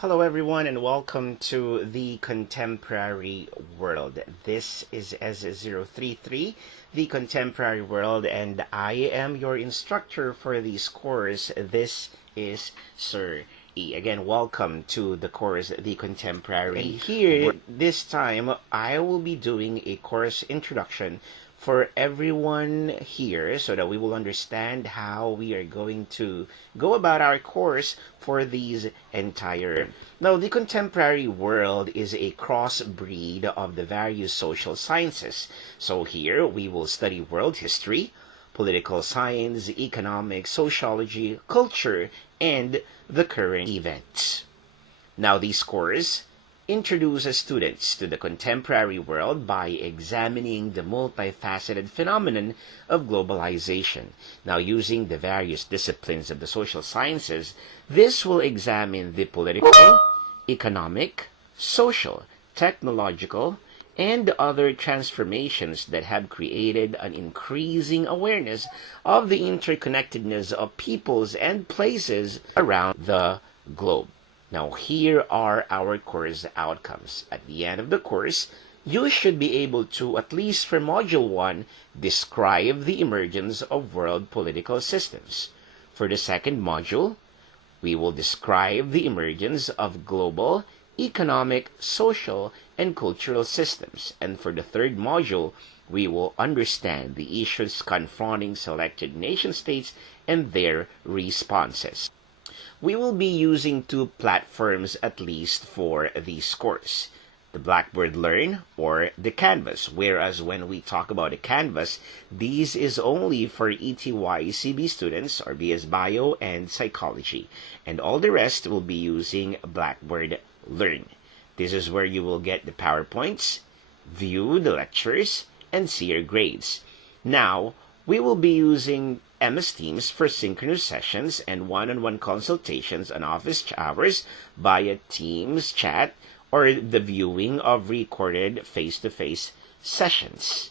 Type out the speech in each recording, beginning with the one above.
Hello, everyone, and welcome to the Contemporary World. This is S033, the Contemporary World, and I am your instructor for this course. This is Sir E. Again, welcome to the course, the Contemporary. And here, this time, I will be doing a course introduction for everyone here so that we will understand how we are going to go about our course for these entire. Now, the contemporary world is a crossbreed of the various social sciences. So here we will study world history, political science, economics, sociology, culture, and the current events. Now, these courses introduces students to the contemporary world by examining the multifaceted phenomenon of globalization. Now, using the various disciplines of the social sciences, this will examine the political, economic, social, technological, and other transformations that have created an increasing awareness of the interconnectedness of peoples and places around the globe. Now, here are our course outcomes. At the end of the course, you should be able to, at least for Module 1, describe the emergence of world political systems. For the second module, we will describe the emergence of global, economic, social, and cultural systems. And for the third module, we will understand the issues confronting selected nation-states and their responses. We will be using two platforms at least for these course, the Blackboard Learn or the Canvas, whereas when we talk about the Canvas, this is only for ETY-CB students or BS Bio and Psychology, and all the rest will be using Blackboard Learn. This is where you will get the PowerPoints, view the lectures, and see your grades. Now, we will be using MS Teams for synchronous sessions and one-on-one consultations on office hours via Teams chat or the viewing of recorded face-to-face sessions.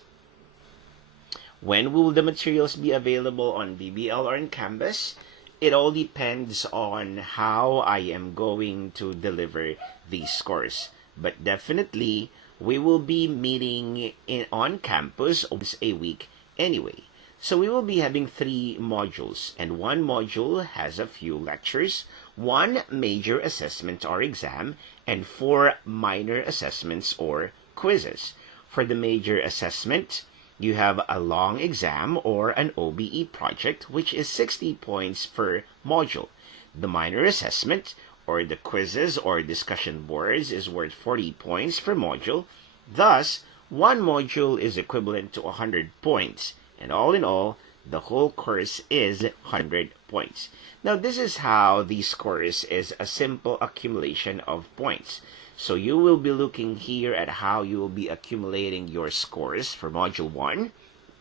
When will the materials be available on BBL or in Canvas? It all depends on how I am going to deliver these course. But definitely, we will be meeting on campus once a week anyway. So we will be having 3 modules, and one module has a few lectures, 1 major assessment or exam, and 4 minor assessments or quizzes. For the major assessment, you have a long exam or an OBE project, which is 60 points per module. The minor assessment, or the quizzes or discussion boards, is worth 40 points per module. Thus, one module is equivalent to 100 points. And all in all, the whole course is 100 points. Now, this is how this course is a simple accumulation of points. So you will be looking here at how you will be accumulating your scores for Module 1,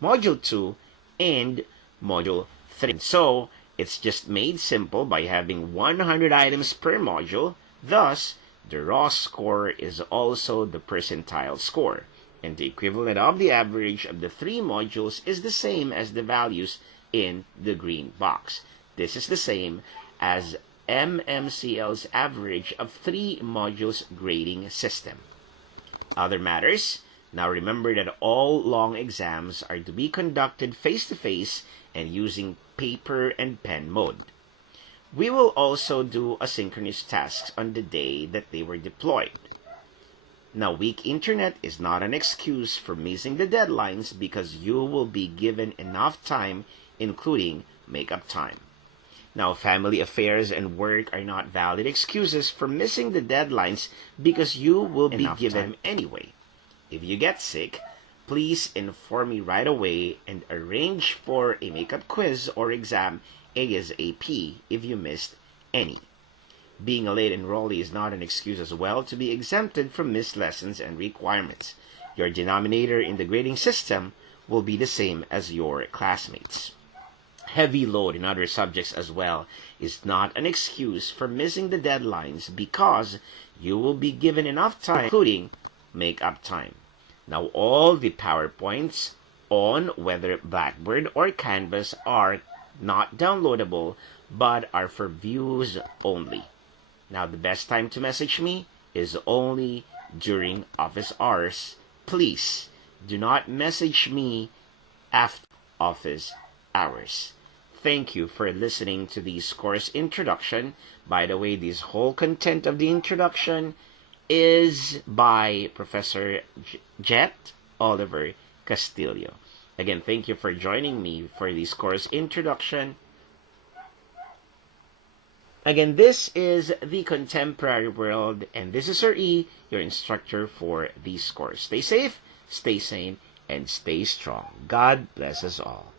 Module 2, and Module 3. So it's just made simple by having 100 items per module. Thus, the raw score is also the percentile score. And the equivalent of the average of the 3 modules is the same as the values in the green box. This is the same as MMCL's average of 3 modules grading system. Other matters, now remember that all long exams are to be conducted face-to-face and using paper and pen mode. We will also do asynchronous tasks on the day that they were deployed. Now, weak internet is not an excuse for missing the deadlines because you will be given enough time, including makeup time. Now, family affairs and work are not valid excuses for missing the deadlines because you will be given them anyway. If you get sick, please inform me right away and arrange for a makeup quiz or exam ASAP if you missed any. Being a late enrollee is not an excuse as well to be exempted from missed lessons and requirements. Your denominator in the grading system will be the same as your classmates. Heavy load in other subjects as well is not an excuse for missing the deadlines because you will be given enough time, including make-up time. Now, all the PowerPoints on whether Blackboard or Canvas are not downloadable but are for views only. Now, the best time to message me is only during office hours. Please do not message me after office hours. Thank you for listening to this course introduction. By the way, this whole content of the introduction is by Professor Jet Oliver Castillo. Again, thank you for joining me for this course introduction. Again, this is the contemporary world, and this is Sir E, your instructor for this course. Stay safe, stay sane, and stay strong. God bless us all.